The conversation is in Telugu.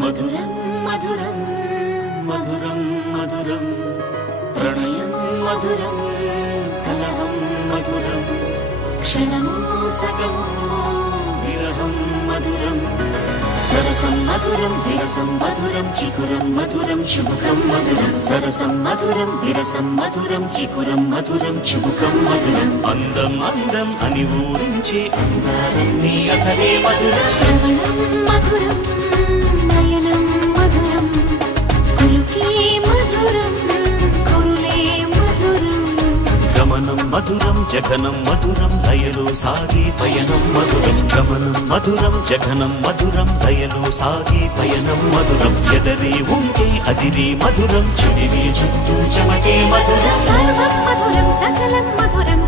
మధురం మధురం మధురం మధురం ప్రణయం మధురం కలహం మధురం క్షణమో సగమో విరహం మధురం సరసం మధురం విరసం మధురం చికురం మధురం చుబుకం మధురం సరసం మధురం విరసం మధురం చికురం మధురం చుబుకం మధురం అందం అందం అని ఊరించే అందాలన్నీ అసలే మధురం శ్రవణం మధురం నయనం మధురం కులుకే మధురం కురులే మధురం గమనం మధురం జగనం మధురం లయలో సాగే పయనం మధురం గమనం మధురం జగనం మధురం లయలో సాగే పయనం మధురం ఎదరే ఉంటే అదిరే మధురం చెదిరే చుట్టూ చెమటే మధురం సర్వం మధురం సకలం మధురం